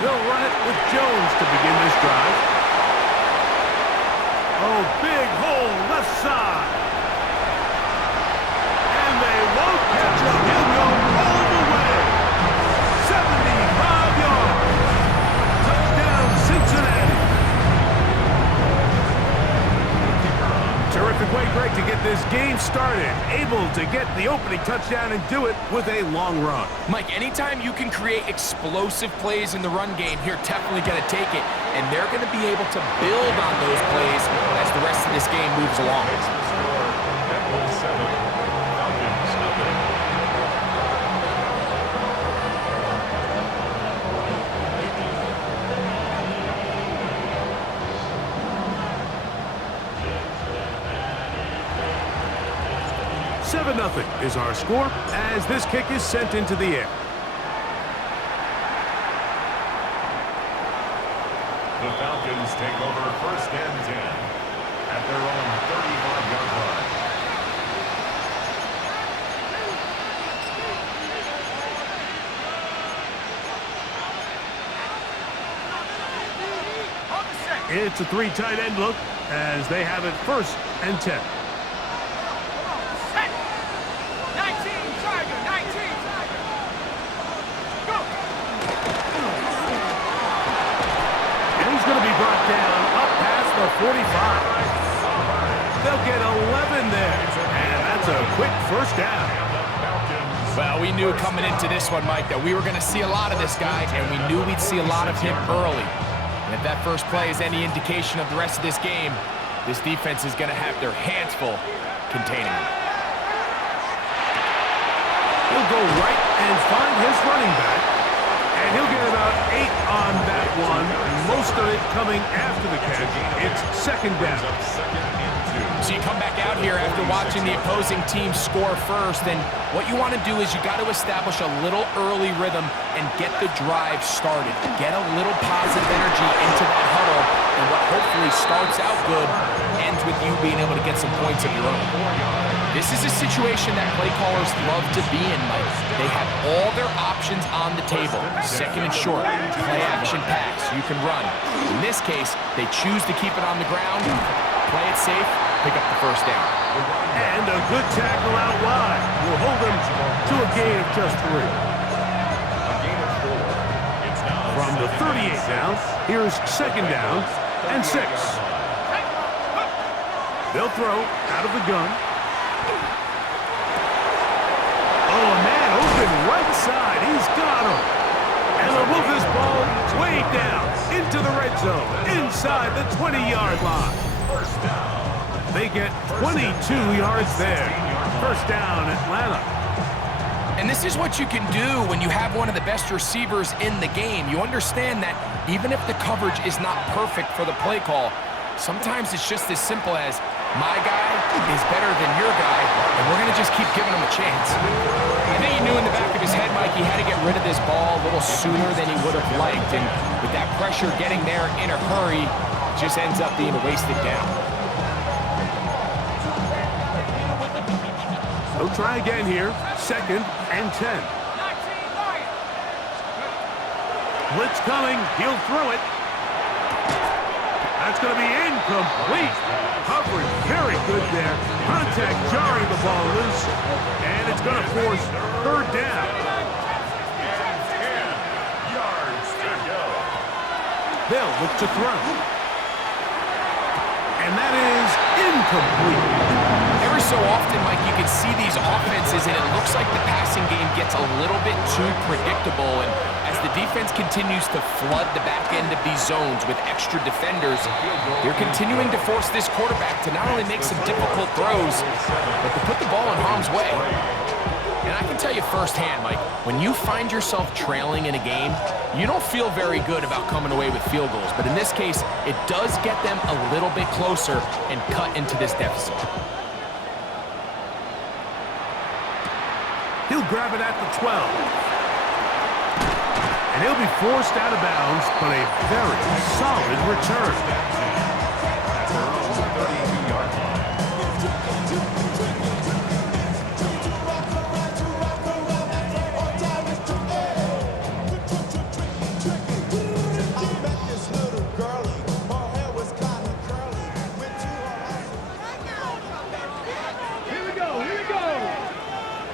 They'll run it with Jones to begin this drive. Oh, big hole left side. And they won't catch him. He'll go all the way. 75 yards. Touchdown, Cincinnati. Terrific way, Greg, to get this game started. Able to get the opening touchdown and do it with a long run. Mike, anytime you can create explosive plays in the run game, you're definitely going to take it. And they're going to be able to build on those plays as the rest of this game moves along. 7-0 is our score as this kick is sent into the air. The Falcons take over 1st and 10 at their own 35-yard line. It's a 3 tight end look as they have it 1st and 10. Brought down up past the 45. They'll get 11 there, and that's a quick 1st down. Well, we knew coming into this one, Mike, that we were going to see a lot of this guy, and we knew we'd see a lot of him early. And if that first play is any indication of the rest of this game, this defense is going to have their hands full containing him. He'll go right and find his running back. And he'll get about 8 on that one, most of it coming after the catch. It's 2nd down. So you come back out here after watching the opposing team score first, and what you want to do is you got to establish a little early rhythm and get the drive started. Get a little positive energy into that huddle, and what hopefully starts out good ends with you being able to get some points of your own. This is a situation that play callers love to be in, Mike. They have all their options on the table. 2nd and short, play action pass, you can run. In this case, they choose to keep it on the ground, play it safe, pick up the 1st down. And a good tackle out wide will hold them to a gain of just 3. From the 38 now, here's 2nd down and 6. They'll throw out of the gun. Oh, a man open right side. He's got him. And they'll move this ball way down into the red zone, inside the 20-yard line. They get 22 yards there. 1st down, Atlanta. And this is what you can do when you have one of the best receivers in the game. You understand that even if the coverage is not perfect for the play call, sometimes it's just as simple as, my guy is better than your guy, and we're going to just keep giving him a chance. I think he knew in the back of his head, Mike, he had to get rid of this ball a little sooner than he would have liked, and with that pressure getting there in a hurry, it just ends up being a wasted down. They'll try again here, 2nd and 10. Blitz coming, he'll throw it. That's going to be incomplete. Coverage very good there. Contact jarring the ball loose. And it's going to force 3rd down. 10 yards to go. They'll look to throw. And that is incomplete. Every so often, Mike, you can see these offenses, and it looks like the passing game gets a little bit too predictable. And as the defense continues to flood the back end of these zones with extra defenders, they're continuing to force this quarterback to not only make some difficult throws, but to put the ball in harm's way. And I can tell you firsthand, Mike, when you find yourself trailing in a game, you don't feel very good about coming away with field goals. But in this case, it does get them a little bit closer and cut into this deficit. He'll grab it at the 12. And he'll be forced out of bounds, but a very solid return.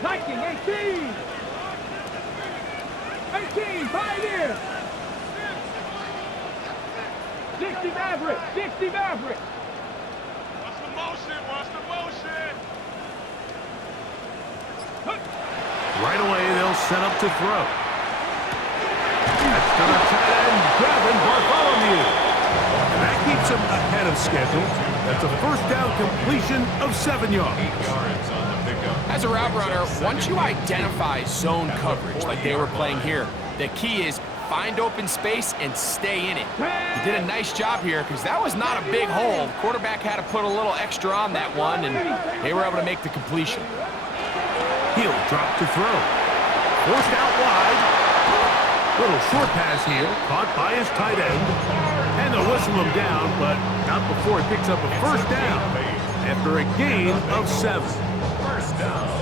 Viking, 18. 18, Pioneer. 60 Maverick, 60 Maverick. What's the motion? What's the motion? Right away, they'll set up to throw. That's to the tight end, Gavin Bartholomew. And that keeps him ahead of schedule. That's a first down completion of 7 yards. 8 yards on the pickup. As a route runner, once you identify zone coverage like they were playing here, the key is find open space and stay in it. He did a nice job here because that was not a big hole. Quarterback had to put a little extra on that one, and they were able to make the completion. He'll drop to throw. Forced out wide. Little short pass here, caught by his tight end. And they'll whistle him down, but not before he picks up a first down after a gain of 7.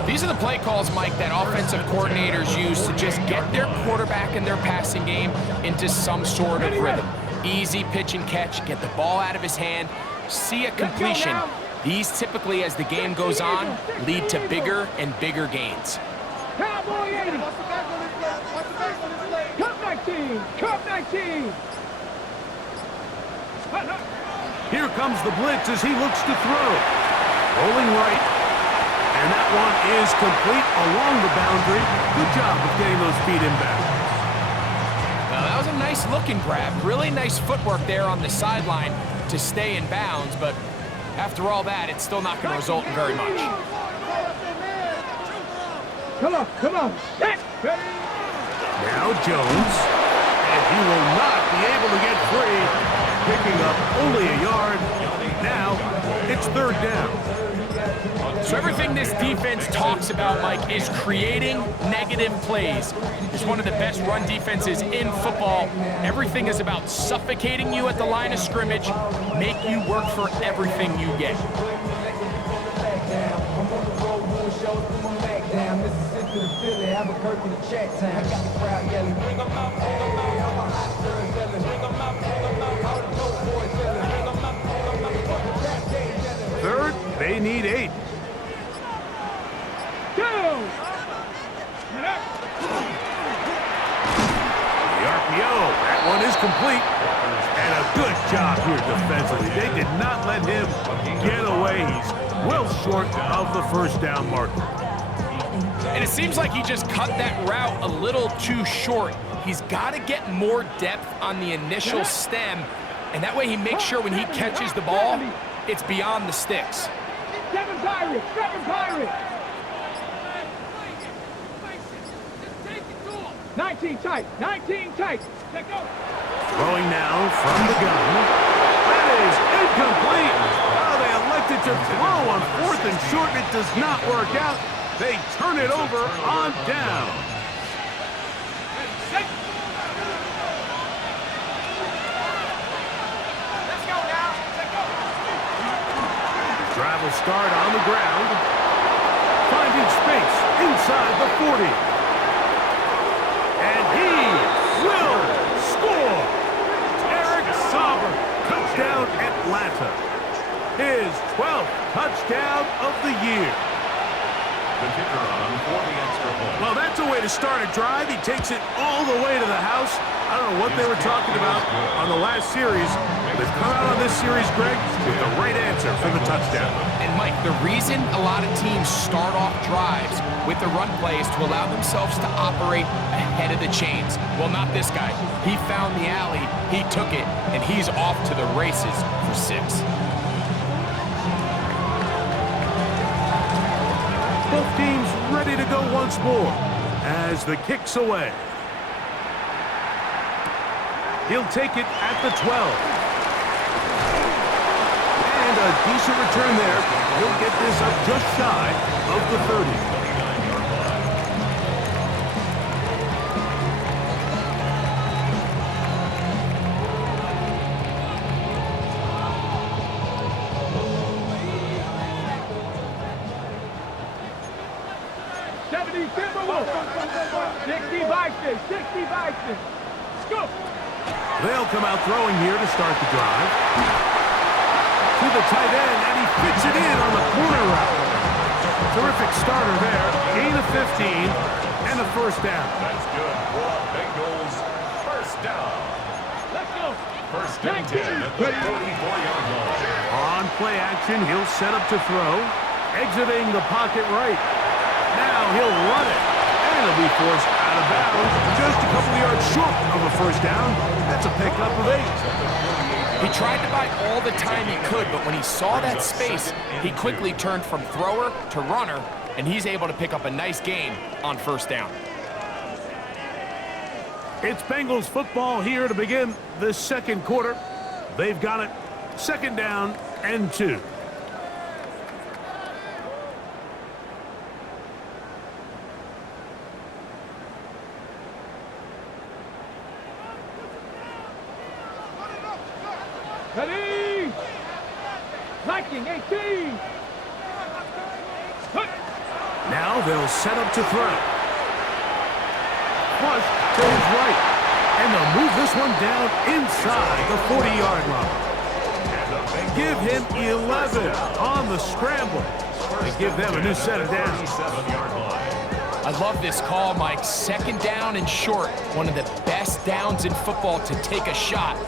These are the play calls, Mike, that offensive coordinators use to just get their quarterback and their passing game into some sort of rhythm. Easy pitch and catch, get the ball out of his hand, see a completion. These typically, as the game goes on, lead to bigger and bigger gains. Cowboy 80. Cup 19. Cup 19. Here comes the blitz as he looks to throw. Rolling right. And that one is complete along the boundary. Good job of getting those feet in bounds. Now, that was a nice looking grab. Really nice footwork there on the sideline to stay in bounds, but after all that, it's still not going to result in very much. Come on, come on. Now Jones. And he will not be able to get free. Picking up only a yard. Now it's 3rd down. So everything this defense talks about, Mike, is creating negative plays. It's one of the best run defenses in football. Everything is about suffocating you at the line of scrimmage, make you work for everything you get. Third, they need 8. The RPO, that one is complete. And a good job here defensively. They did not let him get away. He's well short of the first down marker. And it seems like he just cut that route a little too short. He's got to get more depth on the initial stem, and that way he makes sure when he catches the ball, it's beyond the sticks. 7 Pirates, 7 Pirates. 19 tight, 19 tight. Throwing now from the gun. That is incomplete. Oh, they elected to throw on 4th and short. It does not work out. They turn it over on down. Let's go now. Let's go. Drive will start on the ground. Finding space inside the 40. And he will score. Eric Sauber, touchdown Atlanta. His 12th touchdown of the year. The kicker on for the extra point. Well, that's a way to start a drive. He takes it all the way to the house. I don't know what they were talking about on the last series. They've come out on this series, Greg, with the right answer for the touchdown. And Mike, the reason a lot of teams start off drives with the run play is to allow themselves to operate ahead of the chains. Well, not this guy. He found the alley, he took it, and he's off to the races for 6. Both teams ready to go once more as the kick's away. He'll take it at the 12. And a decent return there. He'll get this up just shy of the 30. They'll come out throwing here to start the drive. To the tight end, and he fits it in on the corner route. Terrific starter there. Gain of 15 and a first down. That's good for Bengals. First down. Let's go. First and 10 at the 44-yard line. On play action, he'll set up to throw. Exiting the pocket right. Now he'll run it. And he'll be forced out of bounds. Just a couple of yards short of a first down. That's a pickup of 8. He tried to buy all the time he could, but when he saw that space, he quickly turned from thrower to runner, and he's able to pick up a nice gain on first down. It's Bengals football here to begin the second quarter. They've got it. Second down and 2. Ready. Liking 18. Now they'll set up to throw. Flush to his right. And they'll move this one down inside the 40-yard line. Give him 11 on the scramble. They give them a new set of downs. I love this call, Mike. Second down and short. One of the best downs in football to take a shot.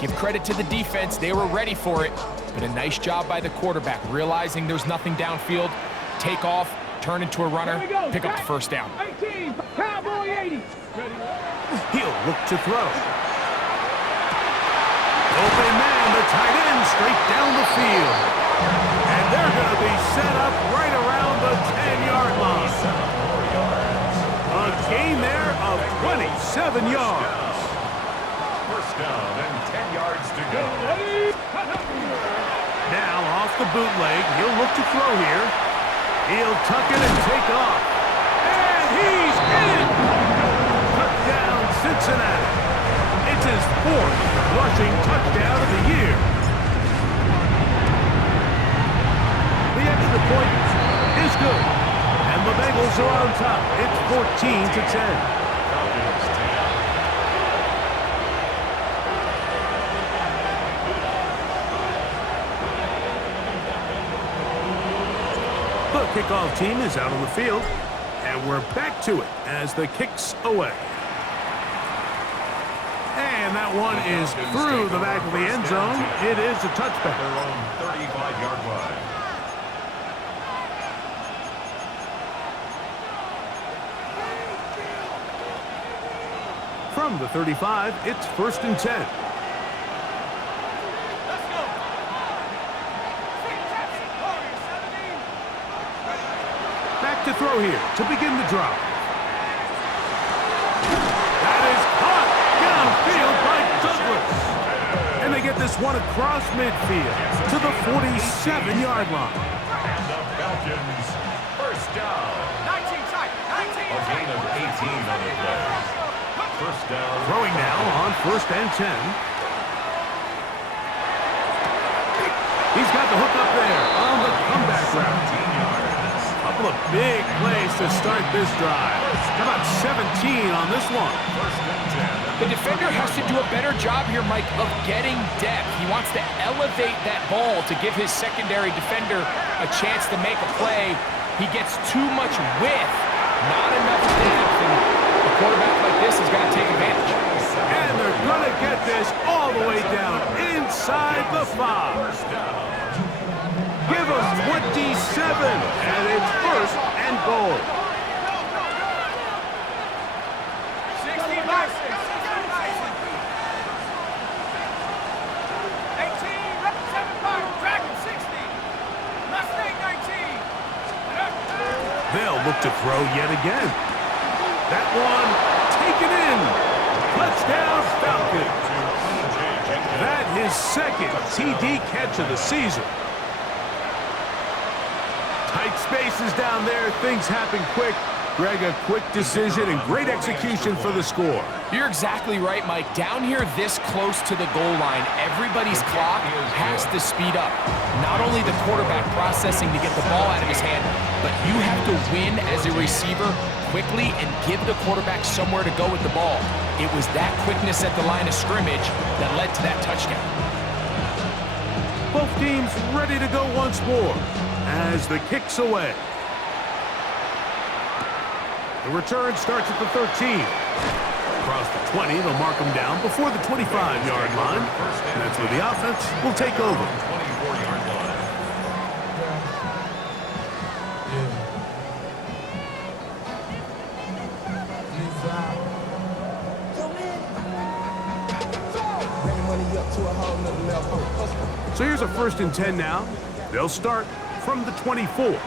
Give credit to the defense. They were ready for it. But a nice job by the quarterback, realizing there's nothing downfield. Take off, turn into a runner, pick up the first down. 18. Cowboy 80. He'll look to throw. Open man, the tight end, straight down the field. And they're going to be set up right around the 10-yard line. A gain there of 27 yards. First down and 10 yards to go. Now off the bootleg, he'll look to throw here. He'll tuck it and take off. And he's in! Touchdown, Cincinnati. It's his 4th rushing touchdown of the year. The extra point is good. And the Bengals are on top. It's 14-10. The kickoff team is out on the field, and we're back to it as the kick's away. And that one is through the back of the end zone. It is a touchback. Their own 35-yard line. From the 35, it's 1st and 10. To throw here to begin the drive. That is caught downfield by Douglas. And they get this one across midfield to the 47-yard line. And the Falcons, first down. 19, side. 19. A gain of 18 on the play. First down. Throwing now on 1st and 10. He's got the hook up there on the comeback route. Couple of big plays to start this drive. How about 17 on this one? The defender has to do a better job here, Mike, of getting depth. He wants to elevate that ball to give his secondary defender a chance to make a play. He gets too much width, not enough depth, and a quarterback like this has got to take advantage. And they're going to get this all the way down inside the 5. Give him 27, and it's 1st and goal. 60 back. 18, 75, Dragon 60. Mustang 19. They'll look to throw yet again. That one taken in. Touchdown, Falcons. That his 2nd TD catch of the season. Tight spaces down there. Things happen quick. Greg, a quick decision and great execution for the score. You're exactly right, Mike. Down here this close to the goal line, everybody's clock has to speed up. Not only the quarterback processing to get the ball out of his hand, but you have to win as a receiver quickly and give the quarterback somewhere to go with the ball. It was that quickness at the line of scrimmage that led to that touchdown. Both teams ready to go once more as the kick's away. The return starts at the 13. Across the 20, they'll mark him down before the 25-yard line. And that's where the offense will take over. 24-yard line. So here's a 1st and 10 now. They'll start from the 24.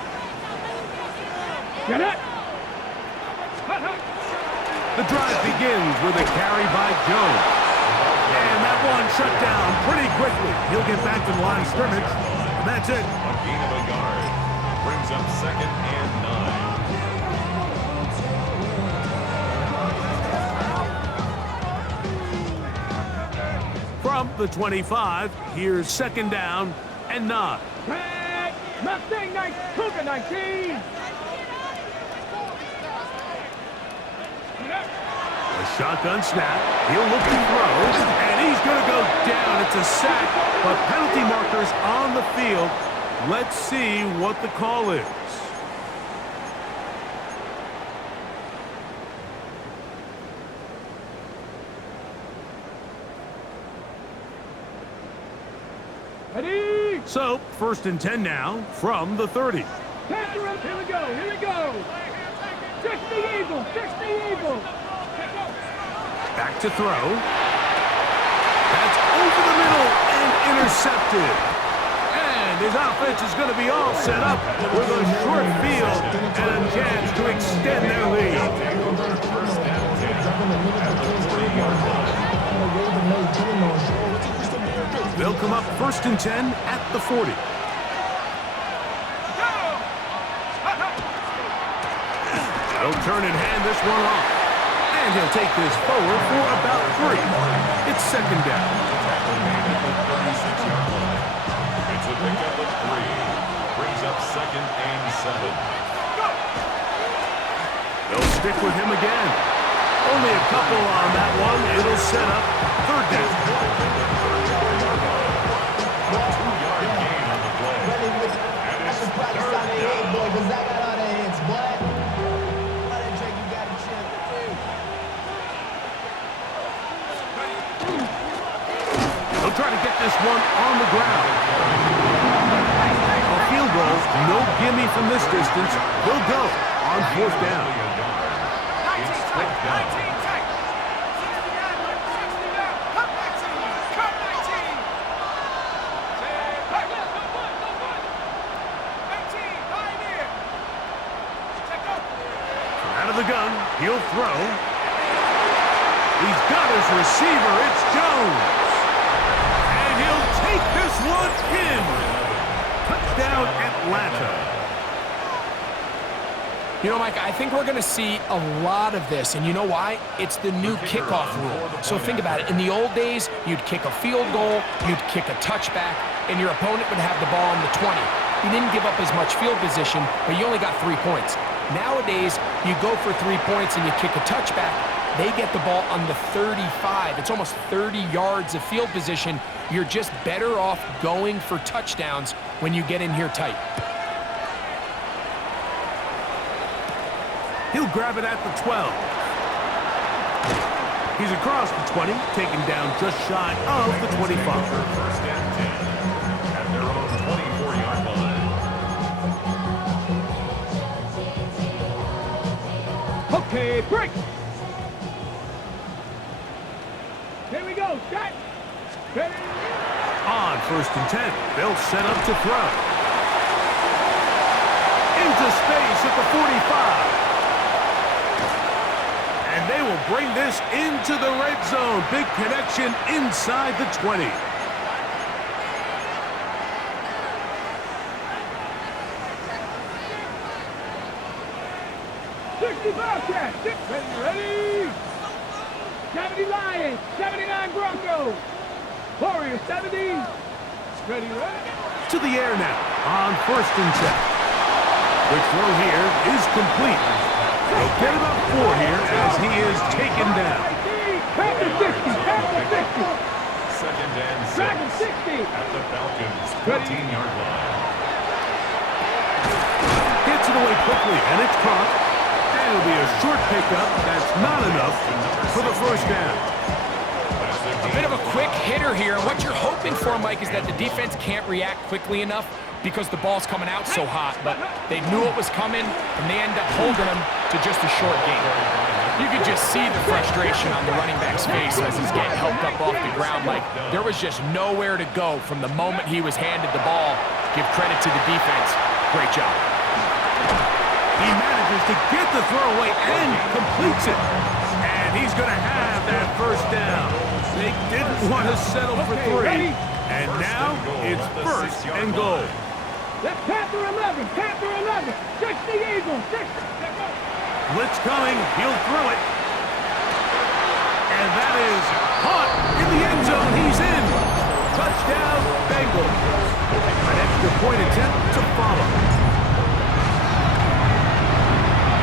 Get it! The drive begins with a carry by Jones. And that one shut down pretty quickly. He'll get back to the line of scrimmage. And that's it. A gain of a yard. Brings up 2nd and 9. From the 25, here's 2nd down and 9. Mustang 19. A shotgun snap. He'll look to throw, and he's going to go down. It's a sack, but penalty markers on the field. Let's see what the call is. Ready? So, 1st and 10 now from the 30. Pass the run. Here we go. 60 Eagles. Back to throw. That's over the middle and intercepted. And his offense is going to be all set up with a short field and a chance to extend their lead. First and 10 at the 40-yard line. They'll come up 1st and 10 at the 40. They'll turn and hand this one off. And he'll take this forward for about 3. It's 2nd down. Tackle made at the 36-yard line. It's a pickup of 3. Brings up 2nd and 7. They'll stick with him again. Only a couple on that one. It'll set up 3rd down. 2-yard gain on the play. And it's 3rd down. They'll try to get this one on the ground. A field goal, no gimme from this distance. They'll go on 4th down. It's 4th down. Out of the gun, he'll throw. He's got his receiver, it's Jones. And he'll take this one in. Touchdown, Atlanta. You know, Mike, I think we're going to see a lot of this, and you know why? It's the new kickoff rule. So think about it. In the old days, you'd kick a field goal, you'd kick a touchback, and your opponent would have the ball on the 20. You didn't give up as much field position, but you only got 3 points. Nowadays, you go for 3 points and you kick a touchback, they get the ball on the 35. It's almost 30 yards of field position. You're just better off going for touchdowns when you get in here tight. He'll grab it at the 12. He's across the 20, taken down just shy of the 25. First and 10 at their own 24-yard line. Okay, break. Here we go. Shot. Ready. On 1st and 10, they'll set up to throw. Into space at the 45. And they will bring this into the red zone. Big connection inside the 20. Ready? 70 Lions, 79 Broncos. Warriors, 70. Ready? To the air now on 1st and 10. The throw here is complete. They'll get about 4 here as he is taken down. Back to 60, back to 60. 2nd and 6 Back to 60. at the Falcons' 14-yard line. Gets it away quickly, and it's caught. And it'll be a short pickup. That's not enough for the first down. A bit of a quick hitter here. And what you're hoping for, Mike, is that the defense can't react quickly enough because the ball's coming out so hot. But they knew it was coming, and they end up holding them to just a short gain. You could just see the frustration on the running back's face as he's getting helped up off the ground. Like, there was just nowhere to go from the moment he was handed the ball. Give credit to the defense. Great job. He manages to get the throw away and completes it. And he's going to have that first down. They didn't want to settle for three. And now it's first and goal. That's Panther 11, Panther 11, 60 Eagles, 60. Blitz coming, he'll throw it. And that is caught in the end zone. He's in. Touchdown, Bengals. An extra point attempt to follow.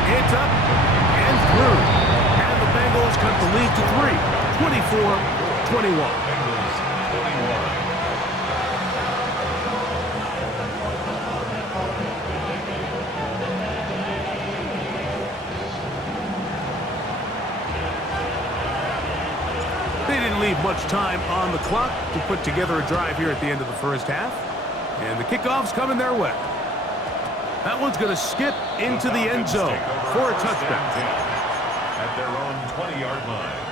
It's up and through. And the Bengals cut the lead to 3, 24-21. Bengals 21. They didn't leave much time on the clock to put together a drive here at the end of the first half. And the kickoff's coming their way. That one's going to skip into the end zone for a touchdown. At their own 20-yard line.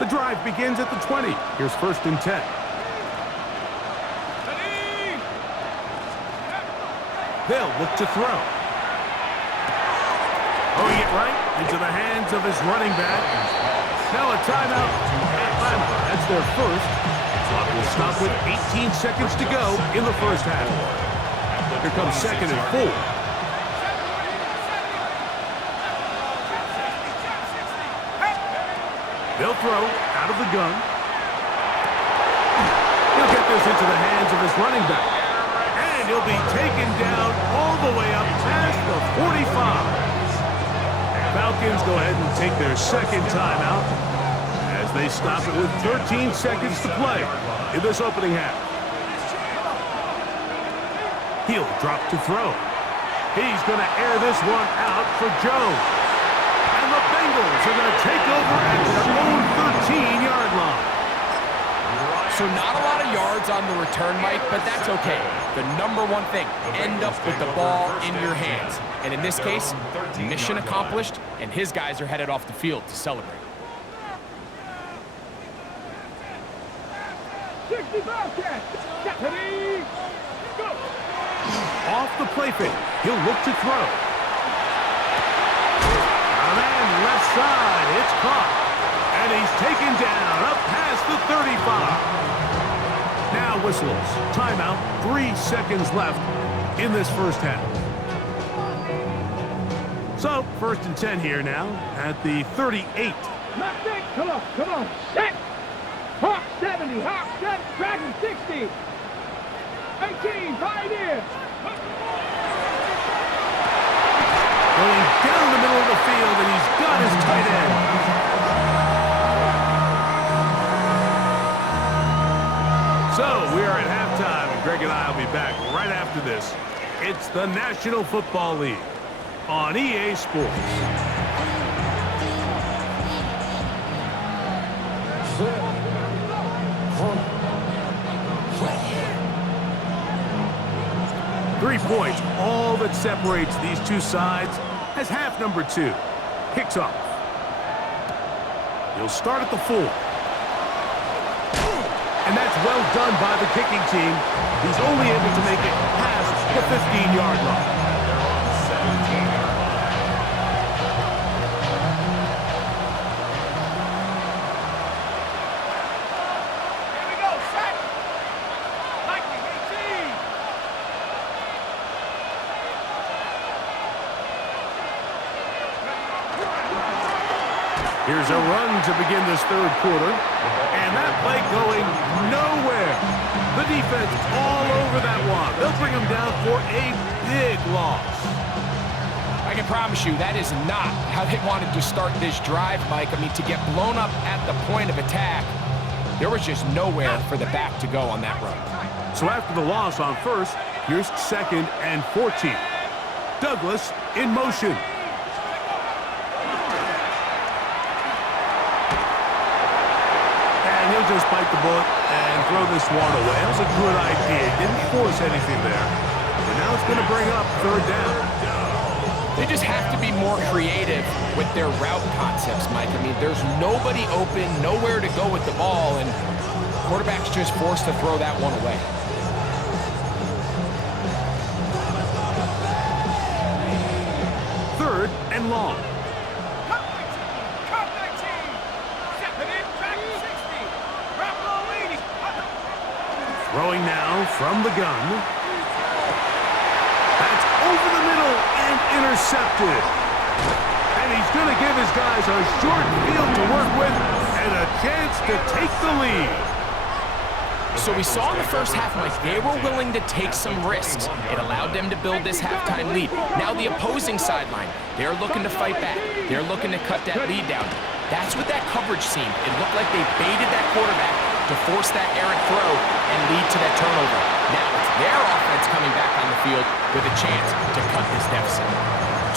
The drive begins at the 20. Here's first and 10. They'll look to throw. Throwing it right into the hands of his running back. Now a timeout. Atlanta. That's their first. Clock will stop with 18 seconds to go in the first half. Here comes second and 4. They'll throw out of the gun. He'll get this into the hands of his running back. And he'll be taken down all the way up past the 45. Falcons go ahead and take their second timeout as they stop it with 13 seconds to play in this opening half. He'll drop to throw. He's going to air this one out for Jones. And the Bengals are going to take over at their own 13-yard line. So not a lot of yards on the return, Mike, but that's okay. The number one thing, end up with the ball in your hands. And in this case, mission accomplished, and his guys are headed off the field to celebrate. 60 Bobcats. Ready, go. Off the play fake, he'll look to throw. A man left side, it's caught. And he's taken down up past the 35. Now whistles. Timeout. 3 seconds left in this first half. So, first and 10 here now at the 38. Not six. Come on. Set. Hawk 70. Hawk 7. Dragon 60. 18. Pioneer. Going down the middle of the field, and he's got his tight end. So, we are at halftime, and Greg and I will be back right after this. It's the National Football League on EA Sports. Three points, all that separates these two sides, as half number 2 kicks off. He'll start at the 4. And that's well done by the kicking team. He's only able to make it past the 15-yard line. They're on the 17-yard line. Here we go. Set. Lightning 18. Here's a run to begin this third quarter. And that play going nowhere. The defense all over that one. They'll bring him down for a big loss. I can promise you that is not how they wanted to start this drive, Mike. I mean, to get blown up at the point of attack, There was just nowhere for the back to go on that run. So after the loss on first, here's 2nd and 14. Douglas in motion. And he'll just bite the bullet and throw this one away. That was a good idea. Didn't force anything there. But now it's going to bring up 3rd down. They just have to be more creative with their route concepts, Mike. I mean, there's nobody open, nowhere to go with the ball, and quarterback's just forced to throw that one away. Third and long. Throwing now from the gun. That's over the middle and intercepted. And he's going to give his guys a short field to work with and a chance to take the lead. So we saw in the first half, Mike, they were willing to take some risks. It allowed them to build this halftime lead. Now the opposing sideline, they're looking to fight back. They're looking to cut that lead down. That's what that coverage seemed. It looked like they baited that quarterback to force that errant throw and lead to that turnover. Now it's their offense coming back on the field with a chance to cut this deficit.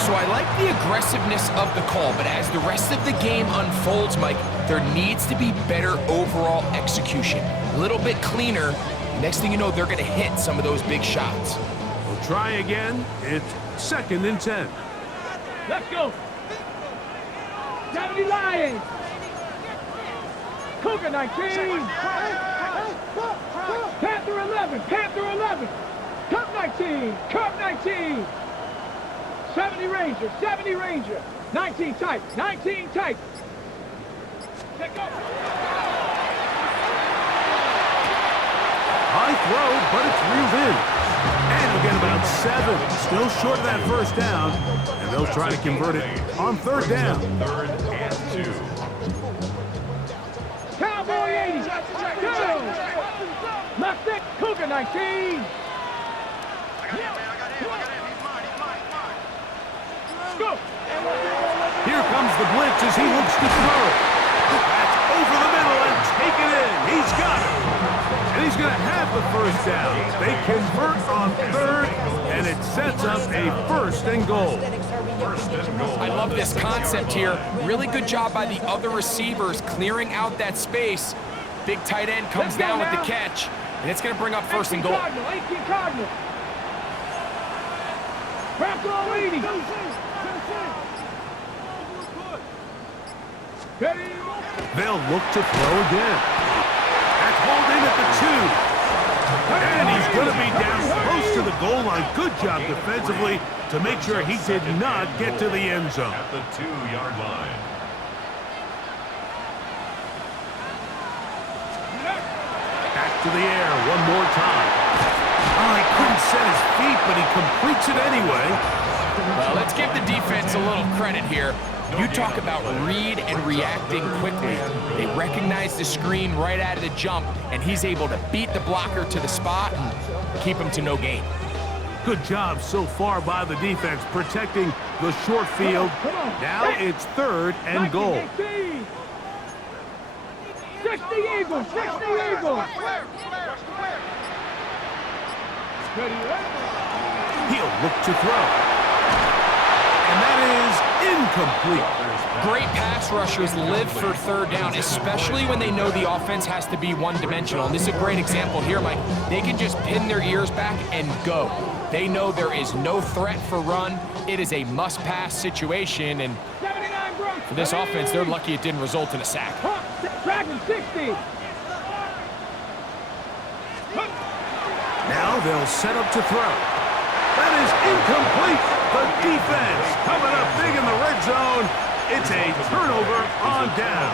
So I like the aggressiveness of the call, but as the rest of the game unfolds, Mike, there needs to be better overall execution. A little bit cleaner. Next thing you know, they're going to hit some of those big shots. We'll try again. It's 2nd and 10. Let's go. 70 Lions. Cougar 19. Panther 11. Panther 11. Cup 19. Cup 19. 70 Ranger. 70 Ranger. 19 tight. 19 tight. Let go. High throw, but it's reeled in. And he'll get about 7. Still short of that first down. And they'll try to convert it on 3rd down. 3rd and 2. Cowboy 80. Go. Left it. Cougar 19. Go. Here comes the blitz as he looks to throw. That's over the middle and taken in. He's got it. And he's going to have the first down. They convert on 3rd, and it sets up a 1st and goal. I love this concept here. Really good job by the other receivers clearing out that space. Big tight end comes down with the catch, and it's going to bring up 1st and goal. 18 Cardinal. Bronco 80. They'll look to throw again. That's hauled in at the 2. And he's going to be down close to the goal line. Good job defensively to make sure he did not get to the end zone. At the 2-yard line. Back to the air one more time. Oh, he couldn't set his feet, but he completes it anyway. Well, let's give the defense a little credit here. You talk about read and reacting quickly. They recognize the screen right out of the jump, and he's able to beat the blocker to the spot and keep him to no gain. Good job so far by the defense protecting the short field. Now it's 3rd and goal. 60 Eagles, 60 Eagles. He'll look to throw. And that is incomplete. Great pass rushers live for 3rd down, especially when they know the offense has to be one-dimensional. And this is a great example here, Mike. They can just pin their ears back and go. They know there is no threat for run. It is a must-pass situation, and for this offense, they're lucky it didn't result in a sack. Dragon 60. Now they'll set up to throw. That is incomplete. The defense coming up big in the red zone. It's a turnover on down.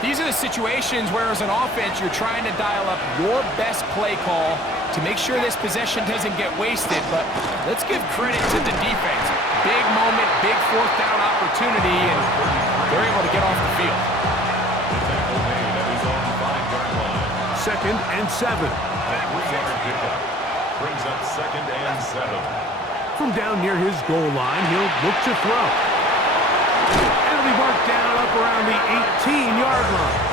These are the situations where, as an offense, you're trying to dial up your best play call to make sure this possession doesn't get wasted. But let's give credit to the defense. Big moment, big 4th down opportunity, and they're able to get off the field. The tackle made at his own 5-yard line. 2nd and 7. A 3-yard pickup brings up 2nd and 7. From down near his goal line, he'll look to throw. And it'll be marked down up around the 18-yard line.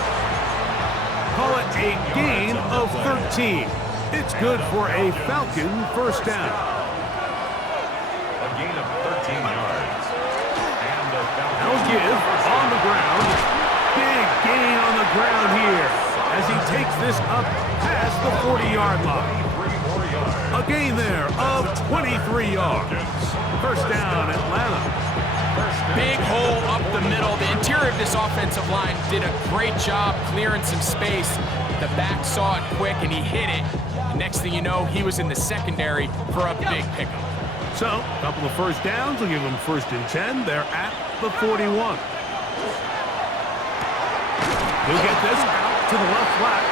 call it a gain of 13. It's good for a Falcon first down. A gain of 13 yards. And the Falcons Now give on the ground. Big gain on the ground here as he takes this up past the 40-yard line. A gain there of 23 yards. First down, Atlanta. Big hole up the middle. The interior of this offensive line did a great job clearing some space. The back saw it quick, and he hit it. Next thing you know, he was in the secondary for a big pickup. So, a couple of first downs will give them first and 10. They're at the 41. He'll get this out to the left flat.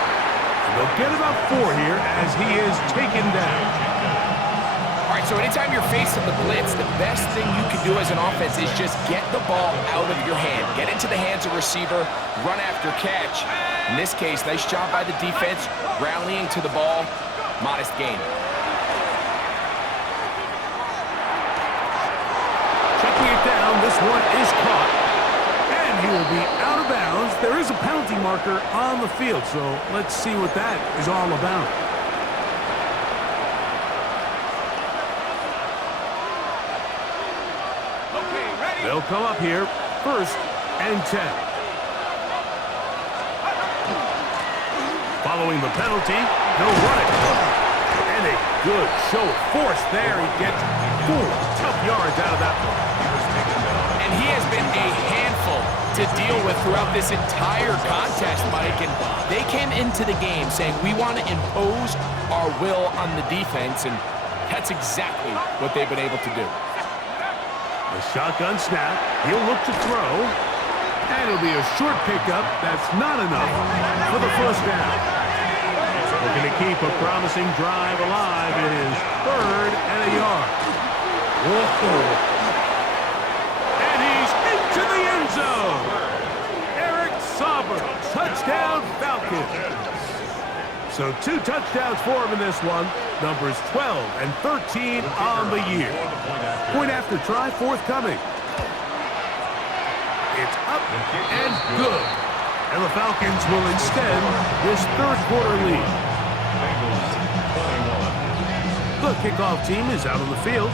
And they'll get about 4 here as he is taken down. All right, so anytime you're facing the blitz, the best thing you can do as an offense is just get the ball out of your hand. Get into the hands of receiver, run after catch. In this case, nice job by the defense, rallying to the ball. Modest gain. Checking it down, this one is caught. And he will be out of bounds. There is a penalty marker on the field, so let's see what that is all about. They'll come up here, first and 10. Following the penalty, he'll run it. And a good show of force there. He gets 4 tough yards out of that one. And he has been a handful to deal with throughout this entire contest, Mike. And they came into the game saying, we want to impose our will on the defense, and that's exactly what they've been able to do. The shotgun snap, he'll look to throw, and it'll be a short pickup. That's not enough for the first down. Looking to keep a promising drive alive. It is 3rd and a yard. Whoa. And he's into the end zone. Eric Sauber, touchdown Falcons. So 2 touchdowns for him in this one. Numbers 12 and 13 on the year. Point after try forthcoming. It's up and good. And the Falcons will extend this 3rd quarter lead. The kickoff team is out on the field.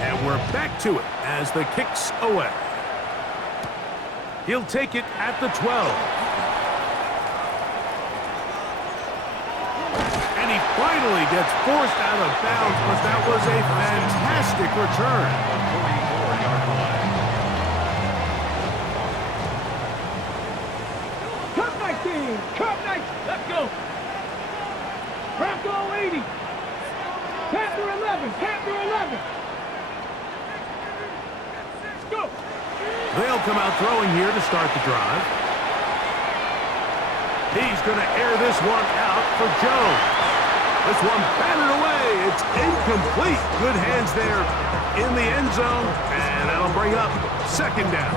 And we're back to it as the kick's away. He'll take it at the 12. Finally gets forced out of bounds, but that was a fantastic return. Cup 19, Cup 19, let's go. Bronco 80, Panther 11, Panther 11. Let's go. They'll come out throwing here to start the drive. He's going to air this one out for Jones. This one batted away. It's incomplete. Good hands there in the end zone, and that'll bring up 2nd down.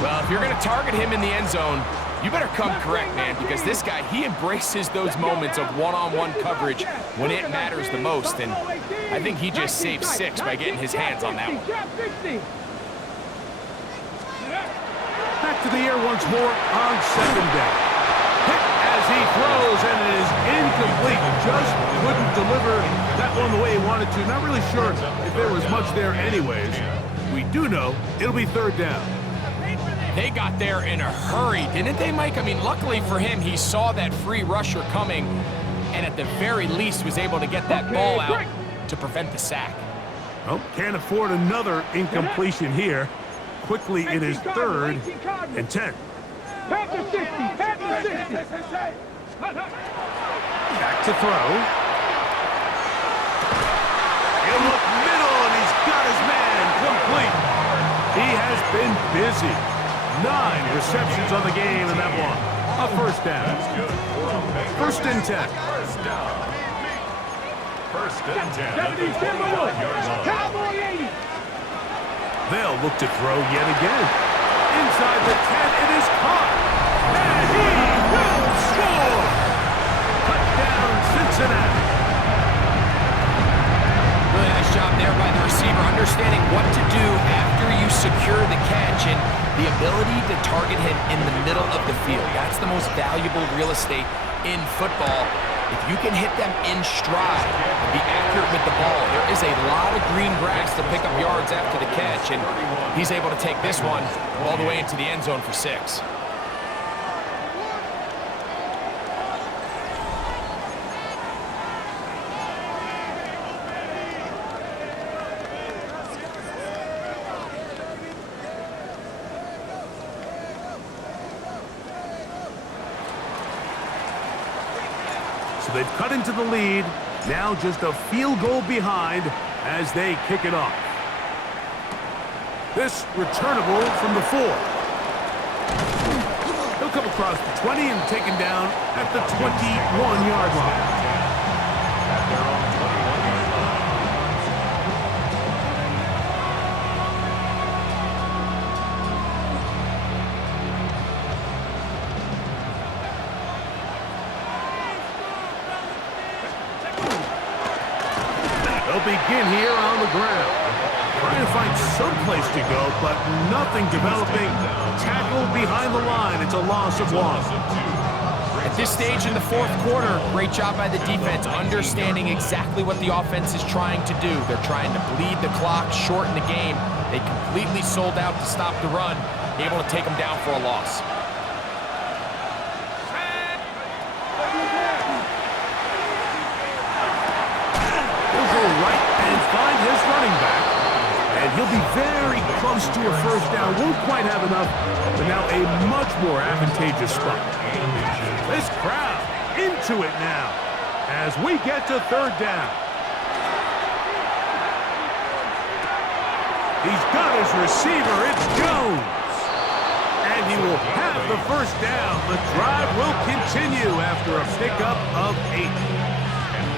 Well, if you're going to target him in the end zone, you better come correct, man, because this guy, he embraces those moments of one-on-one coverage when it matters the most, and I think he just saved 6 by getting his hands on that one. Back to the air once more on 2nd down. Hit as he throws, and it is incomplete. Just couldn't deliver that one the way he wanted to. Not really sure if there was much there anyways. We do know it'll be 3rd down. They got there in a hurry, didn't they, Mike? I mean, luckily for him, he saw that free rusher coming, and at the very least was able to get that ball out to prevent the sack. Well, can't afford another incompletion here. Quickly, it is 3rd and 10. Panther 60, Panther 60. Back to throw. He'll look middle, and he's got his man complete. He has been busy. 9 receptions on the game in that one. A first down. 1st and 10. First and 10. 70, Timberwolves, Cowboy 80. They'll look to throw yet again. Inside the 10, it is caught. And he will score. Touchdown, Cincinnati. Really nice job there by the receiver, understanding what to do after you secure the catch. And the ability to target him in the middle of the field. That's the most valuable real estate in football. If you can hit them in stride and be accurate with the ball, there is a lot of green grass to pick up yards after the catch, and he's able to take this one all the way into the end zone for 6. So they've cut into the lead. Now just a field goal behind as they kick it off. This returnable from the 4. He'll come across the 20 and taken down at the 21-yard line. At their own 21-yard line. They'll begin here on the ground. Trying to find some place to go, but nothing developing. Tackle behind the line. It's a loss of 1. At this stage in the 4th quarter, great job by the defense, understanding exactly what the offense is trying to do. They're trying to bleed the clock, shorten the game. They completely sold out to stop the run, able to take them down for a loss. Right and find his running back. And he'll be very close to a first down. Won't quite have enough, but now a much more advantageous spot. This crowd into it now as we get to 3rd down. He's got his receiver. It's Jones. And he will have the first down. The drive will continue after a pickup of 8.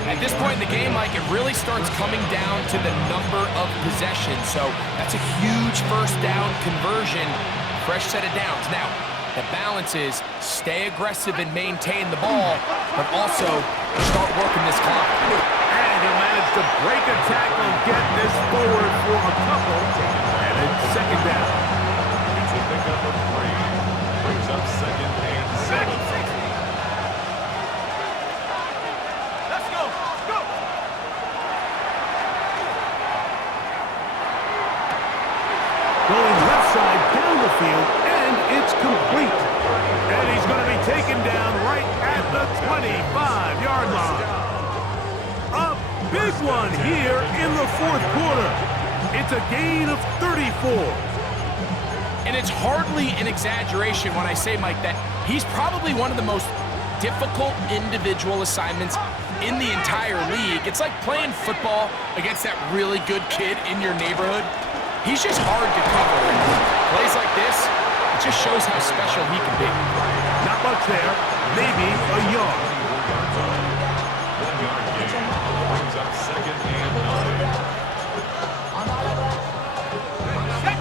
At this point in the game, Mike, it really starts coming down to the number of possessions. So that's a huge first down conversion. Fresh set of downs. Now, the balance is stay aggressive and maintain the ball, but also start working this clock. And he'll manage to break a tackle, get this forward for a couple, and it's 2nd down. It's a pickup of 3. Brings up 2nd and 7. Going left side down the field, and it's complete. And he's going to be taken down right at the 25-yard line. A big one here in the 4th quarter. It's a gain of 34. And it's hardly an exaggeration when I say, Mike, that he's probably one of the most difficult individual assignments in the entire league. It's like playing football against that really good kid in your neighborhood. He's just hard to cover. And plays like this, it just shows how special he can be. Not much there. Maybe a yard. 1-yard gain. Brings up 2nd and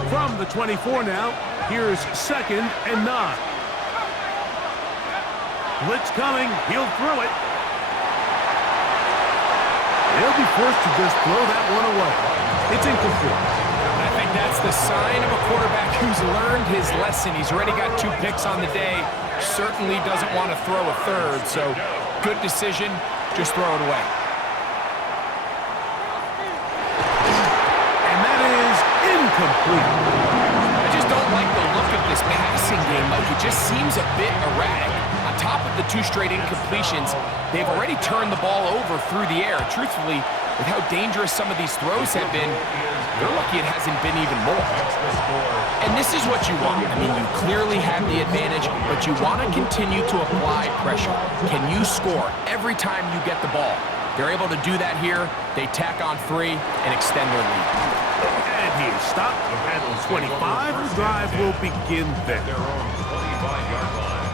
9. From the 24 now, here's 2nd and 9. Blitz coming. He'll throw it. They'll be forced to just throw that one away. It's incomplete. I think that's the sign of a quarterback who's learned his lesson. He's already got 2 picks on the day. Certainly doesn't want to throw a 3rd, so good decision. Just throw it away. And that is incomplete. I just don't like the look of this passing game. Like, it just seems a bit erratic. On top of the 2 straight incompletions, they've already turned the ball over through the air. Truthfully, with how dangerous some of these throws have been, they're lucky it hasn't been even more. And this is what you want. I mean, you clearly have the advantage, but you want to continue to apply pressure. Can you score every time you get the ball? They're able to do that here. They tack on 3 and extend their lead. And he is stopped at the 25. The drive will begin there. Their own 25-yard line.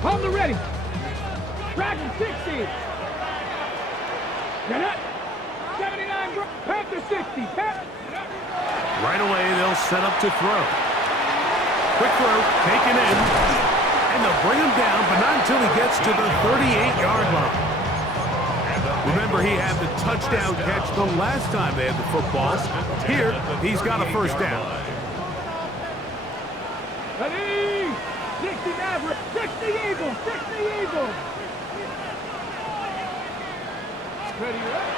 Hold the ready. Dragon 60. Get up. 79. Panther 60. Right away, they'll set up to throw. Quick throw, taken in. And they'll bring him down, but not until he gets to the 38-yard line. Remember, he had the touchdown catch the last time they had the football. Here, he's got a first down. Ready? 60 Maverick, 60 Eagle, 60 Eagle. Ready, right?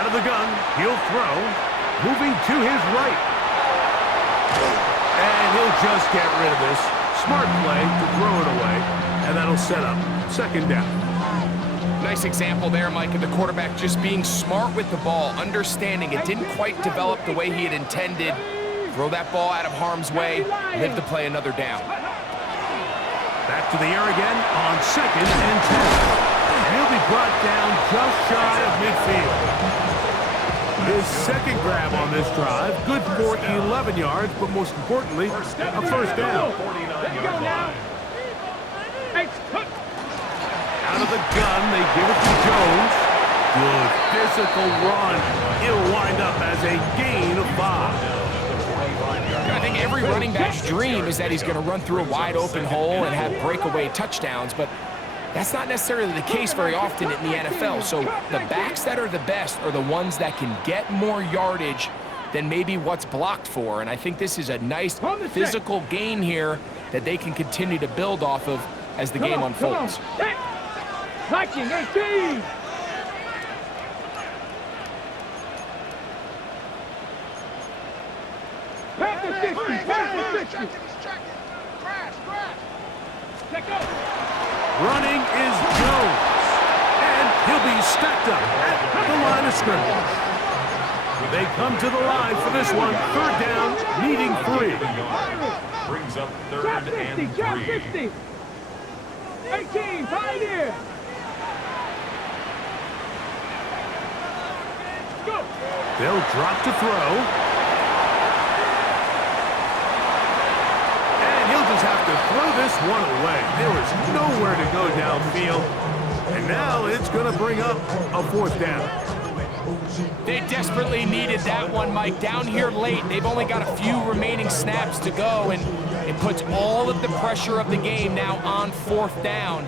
Out of the gun, he'll throw. Moving to his right. And he'll just get rid of this. Smart play to throw it away. And that'll set up second down. Nice example there, Mike, of the quarterback just being smart with the ball, understanding it didn't quite develop the way he had intended. Throw that ball out of harm's way, live to play another down. Back to the air again on second and 10. And he'll be brought down just shy of midfield. His second grab on this drive, good for 11 yards, but most importantly, a first down. Let go now. Out of the gun, they give it to Jones. Good physical run. He'll wind up as a gain of 5. I think every running back's dream is that he's going to run through a wide open hole and have breakaway touchdowns, but that's not necessarily the case very often in the NFL. So the backs that are the best are the ones that can get more yardage than maybe what's blocked for. And I think this is a nice physical gain here that they can continue to build off of as the game unfolds. 19-18. Back to 60, back to 60. Check up. Running is Jones. And he'll be stacked up at the line of scrimmage. They come to the line for this one. Third down, needing 3. Brings up Drop third 50, and drop 3. 50. 18, Pioneer. Go. They'll drop to throw. And he'll just have to throw this one away. There was nowhere to go downfield. And now it's going to bring up a fourth down. They desperately needed that one, Mike. Down here late, they've only got a few remaining snaps to go, and it puts all of the pressure of the game now on fourth down.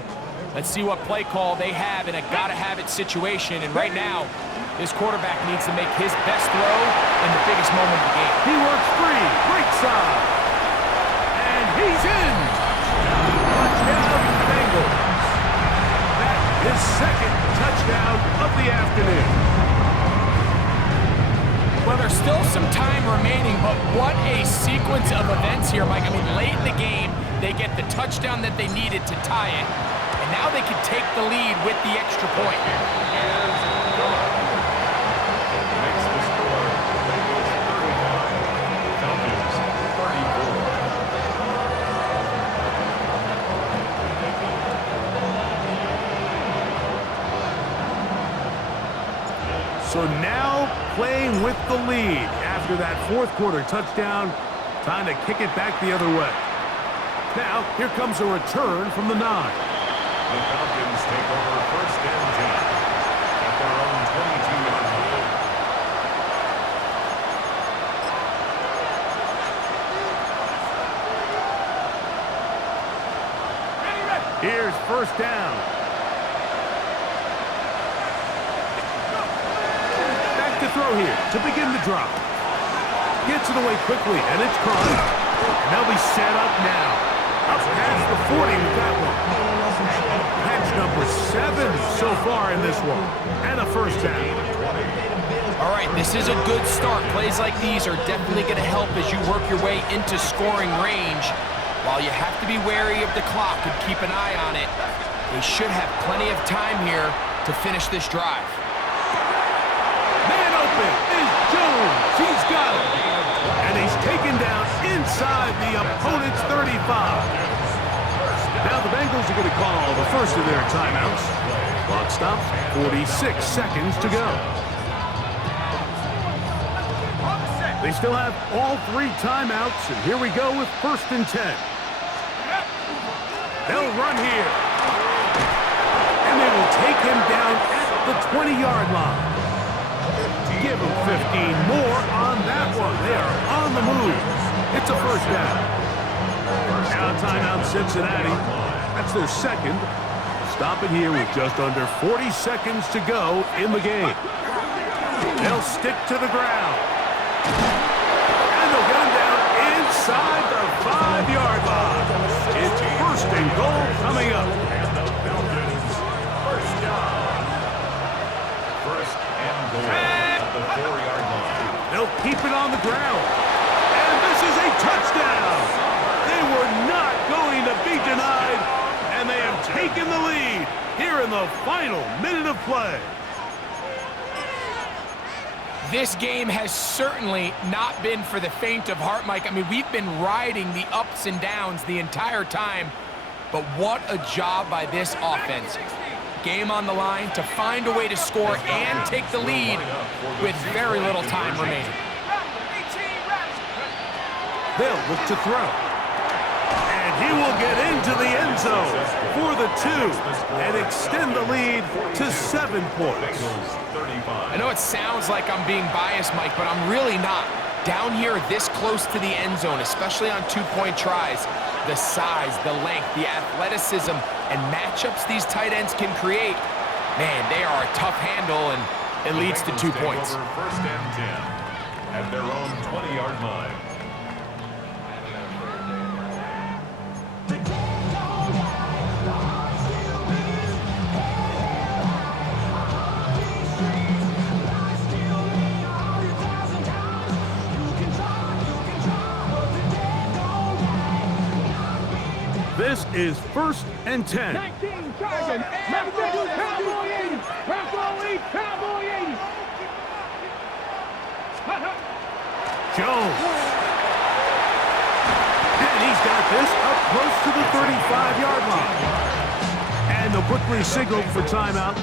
Let's see what play call they have in a gotta-have-it situation. And right now, this quarterback needs to make his best throw in the biggest moment of the game. He works free, right side. And he's in. Touchdown, Bengals. That is second touchdown of the afternoon. Well, there's still some time remaining, but what a sequence of events here, Mike. I mean, late in the game, they get the touchdown that they needed to tie it, and now they can take the lead with the extra point. Makes the score. Bengals 35. Falcons 34. So now playing with the lead after that fourth quarter touchdown. Time to kick it back the other way. Now, here comes a return from the 9. The Falcons take over first and 10 at their own 22-yard line. Here's first down. Back to throw here to begin the drop. Gets it away quickly, and it's caught. And they'll be set up now. Up past the 40 with that one. Catch number 7 so far in this one. And a first down. All right, this is a good start. Plays like these are definitely going to help as you work your way into scoring range. While you have to be wary of the clock and keep an eye on it, they should have plenty of time here to finish this drive. Man open is Jones. He's got it. And he's taken down inside the opponent's 35. Now the Bengals are going to call the first of their timeouts. Clock stops, 46 seconds to go. They still have all 3 timeouts, and here we go with first and 10. They'll run here. And they will take him down at the 20-yard line. Give him 15 more on that one. They are on the move. It's a first down. Now timeout Cincinnati. That's their second. stop it here with just under 40 seconds to go in the game. They'll stick to the ground. And they'll get him down inside the 5-yard line. It's first and goal coming up. And the Falcons, first down. First and goal at the 4-yard line. They'll keep it on the ground. And this is a touchdown. They were not going to be denied, and they have taken the lead here in the final minute of play. This game has certainly not been for the faint of heart, Mike. I mean, we've been riding the ups and downs the entire time, but what a job by this offense. Game on the line to find a way to score and take the lead with very little time remaining. They'll look to throw. And he will get into the end zone for the 2 and extend the lead to 7 points. I know it sounds like I'm being biased, Mike, but I'm really not. Down here this close to the end zone, especially on 2-point tries, the size, the length, the athleticism, and matchups these tight ends can create, man, they are a tough handle, and it leads to 2 points. First and 10 at their own 20-yard line. This is first and 10. 19 target. Cowboy 80. Cowboy 80. Cowboy 80. Jones. And he's got this up close to the 35-yard line. And they'll quickly signal for timeout.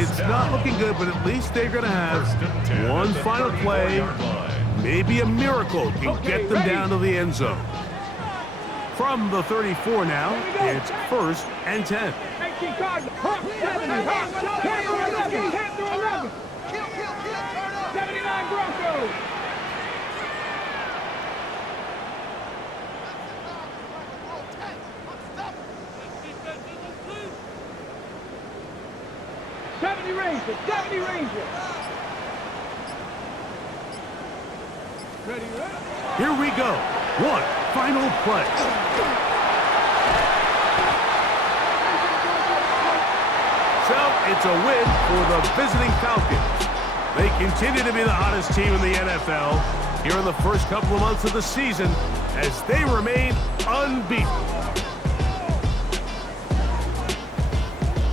It's not looking good, but at least they're going to have one final play. Maybe a miracle can get them down to the end zone. From the 34 now, it's first and 10. 19 target. 70. 11. 79 Broncos. Ranger. 70 Ranger. Ready, ready. Here we go. One final play. So it's a win for the visiting Falcons. They continue to be the hottest team in the NFL here in the first couple of months of the season as they remain unbeaten.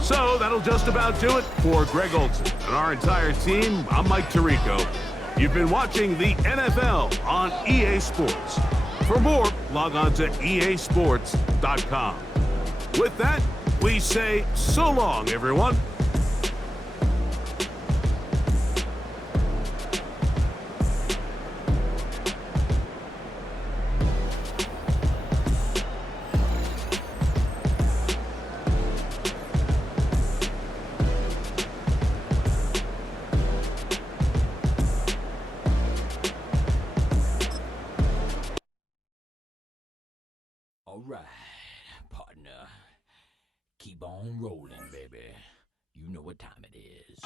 So that'll just about do it for Greg Olson and our entire team. I'm Mike Tirico. You've been watching the NFL on EA Sports. For more, log on to easports.com. With that, we say so long, everyone. All right, partner. Keep on rolling, baby. You know what time it is.